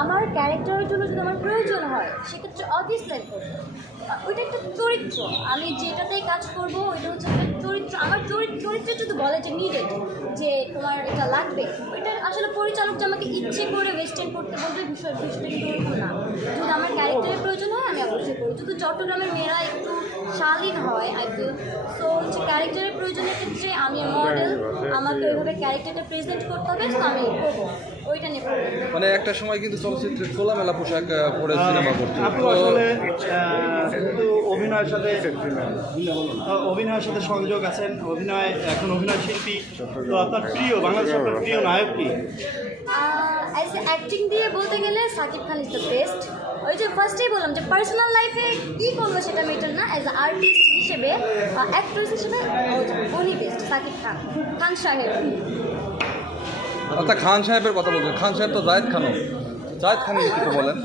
আমার ক্যারেক্টারের জন্য যদি আমার প্রয়োজন হয়, সেক্ষেত্রে অবভিয়াসলি করব। ওইটা একটা চরিত্র। আমি যেটাতেই কাজ করব, ওইটা হচ্ছে একটা চরিত্র। আমার চরিত্র যদি বলে যে নিডেড যে তোমার এটা লাগবে ওইটা আসলে পরিচালক যে আমাকে ইচ্ছে করে ওয়েস্টার্ন করতে বলবে, বিষয় বিষয়টা কিন্তু না। যদি আমার ক্যারেক্টারের প্রয়োজন হয়, আমি অবশ্যই করব। যদি চট্টগ্রামের মেয়েরা একটু শালীন হয় আই ফিল সো ক্যারেক্টারের প্রয়োজনের ক্ষেত্রে আমি মডেল আমাকে ওইভাবে ক্যারেক্টারটা প্রেজেন্ট করতে হবে তো আমি করব। ওইটা নিয়ে মানে একটা সময় কিন্তু চলচ্চিত্রে খোলামেলা পোশাক পরে সিনেমা করতো আসলে কিন্তু অভিনয়ের সাথে অভিনয়ের সাথে সংযোগ আছেন অভিনয় এখন অভিনয় শিল্পী তো আপনার প্রিয় বাংলাদেশের আপনার প্রিয় নায়ক কি? অ্যাজ অ্যাক্টিং দিয়ে বলতে গেলে Shakib Khan is the best ওই যে ফার্স্টেই বললাম যে পার্সোনাল লাইফে কী করব সেটা মেটার না অ্যাজ আর্টিস্ট হিসেবে অ্যাক্ট্রেস হিসেবে উনি বেস্ট সাকিব খান খান সাহেব। অর্থাৎ খান সাহেবের কথা বলছেন। খান সাহেব তো জায়েদ খানও। জায়েদ খান কিছু বলেন।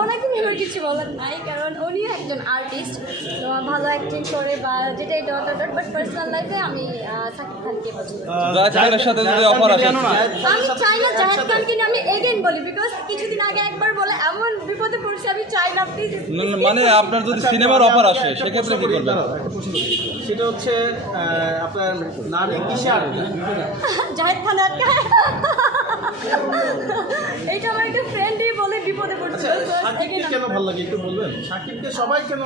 ওনাকে কিছু বলার নাই কারণ উনিও একজন আর্টিস্ট ভালো অ্যাক্টিং করে বা যেটাই ডট ডট বাট পার্সোনাল লাইফে আমি সাকিব খানকে পছন্দ জায়েদ খানের সাথে যদি offer আসে। আমি চাই না জাহেদ খানকে আমি এগেন বলি বিকজ কিছুদিন আগে একবার বিপদে পড়ছি আমি চাই না প্লিজ মানে আপনার যদি সিনেমার অফার আসে সেক্ষেত্রে কি করবেন? সেটা হচ্ছে আপনার নারী কিসে আটকে জাহেদ খান এইটা আমার একটা ফ্রেন্ডই বলে বিপদে পড়ছিল আচ্ছা সাকিবকে কেন ভালো লাগে একটু বলবেন? সাকিবকে সবাই কেন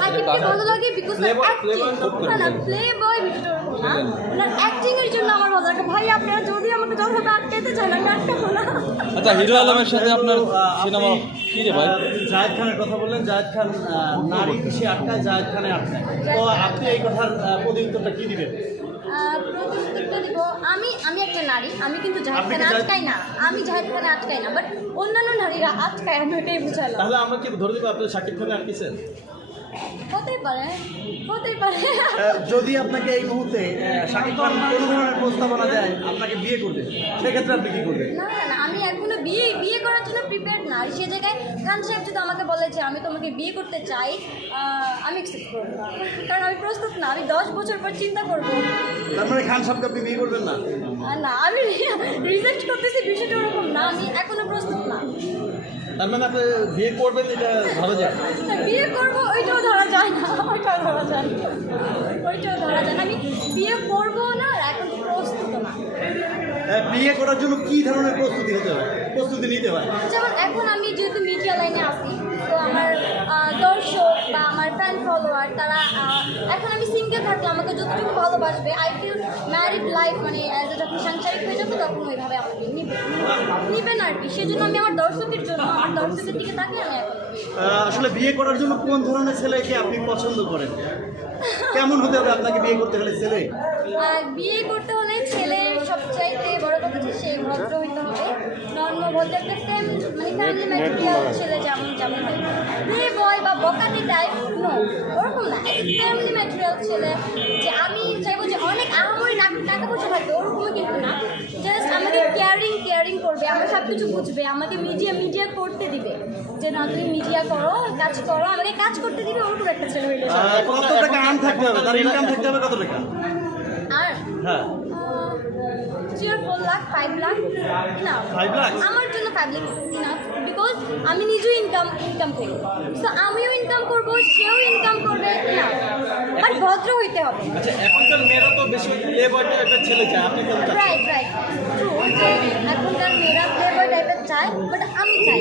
সাকিবকে ভালো লাগে বিকজ না প্লে বয় না অ্যাক্টিং এর জন্য আমার ভালো লাগে। ভাই আপনারা আমাকে না আচ্ছা হিরো আলমের সাথে আপনার সিনেমা কি রে ভাই? জায়েদ খানের কথা বললেন। জায়েদ খান নারী কিসে আটকায় জায়েদ খানে আটকায়। তো আপনি এই কথার আহ, কি দিবেন? দিব আমি আমি একটা নারী আমি কিন্তু জাহেদ খানে আটকাই না। আমি জাহেদ খানে আটকাই না বাট অন্যান্য নারীরা আটকায় আমি ওটাই বুঝালাম। তাহলে আমরা কি ধরে দেবো আপনি সাকিব খানে আটকেছেন? হতেই পারে হতেই পারে। যদি আপনাকে এই মুহূর্তে শাকিব খান কোনো ধরনের প্রস্তাবনা দেয় আপনাকে বিয়ে করবে সেক্ষেত্রে আপনি কি করবেন? না না না আমি এখনও বিয়ে বিয়ে করার জন্য প্রিপেয়ার না। সে জায়গায় খান সাহেব যদি আমাকে বলে যে আমি তোমাকে বিয়ে করতে চাই আমি অ্যাকসেপ্ট করব কারণ আমি প্রস্তুত না আমি দশ বছর পর চিন্তা করব। তার মানে খান সাহেবকে আপনি বিয়ে করবেন না? না আমি রিজেক্ট করতেছি বিষয়টা ওরকম না আমি এখনও প্রস্তুত না। তার মানে আপনি বিয়ে করবেন এটা ধরা যায় বিয়ে করব ওইটাও ধরা যায় না ওইটাও ধরা যায় ওইটাও ধরা যায় না। আমি বিয়ে করব না এখন প্রস্তুত না। বিয়ে করার জন্য কি ধরনের প্রস্তুতি হতে হয়? প্রস্তুতি নিতে হয়। যেমন এখন আমি যেহেতু মিডিয়া লাইনে আছি তো আমার দর্শক বা আমার ফ্যান ফলোয়ার তারা এখন আমি সিঙ্গেল থাকলে আমাকে যতটুকু ভালোবাসবে আই ফিল ম্যারিড লাইফ মানে a যখন সাংসারিক হয়ে যাবে তখন ওইভাবে আমাকে নিবে নিবেন আর কি। সেজন্য আমি আমার দর্শকের জন্য আমার দর্শকের দিকে তাকিয়ে আমি এখন আসলে বিয়ে করার জন্য কোন ধরনের ছেলেকে আপনি পছন্দ করেন? কেমন হতে হবে আপনাকে বিয়ে করতে হলে ছেলে? আর বিয়ে করতে হলে ছেলে সবচাইতে বড় কথা হচ্ছে সে ভদ্র হইতে হবে। নর্ম ভদ্র একটা ফ্যাম মানে ফ্যামিলি ম্যাটেরিয়াল ছেলে যেমন যেমন প্লে বয় বা বকাটি টাইপ নো ওরকম না। ফ্যামিলি ম্যাটেরিয়াল ছেলে যে আমি চাইব যে অনেক আহামরি টাকা পয়সা থাকবে ওরকমও কিন্তু না জাস্ট আমাকে কেয়ারিং কেয়ারিং করবে আমার সব কিছু বুঝবে আমাকে মিডিয়া মিডিয়া করতে দিবে। যে না তুমি মিডিয়া করো কাজ করো আমাকে কাজ করতে দিবে ওরকম একটা ছেলে হইলে কত টাকা আর্ন থাকতে হবে? তার ইনকাম থাকতে হবে কত টাকা? আর হ্যাঁ। ফোর লাখ ফাইভ লাখ না আমার জন্য ফাইভ লাখ ইনাফ বিকজ আমি নিজেও ইনকাম ইনকাম করি। সো আমিও ইনকাম করব সেও ইনকাম করবে না বাট ভদ্র হইতে হবে। আচ্ছা এখনকার মেয়েরা তো বেশি প্লে টাইপের ছেলে চায় আপনি কেন রাইট রাইট ট্রু এখনকার মেয়েরা প্লে বয় টাইপের চায় বাট আমি চাই।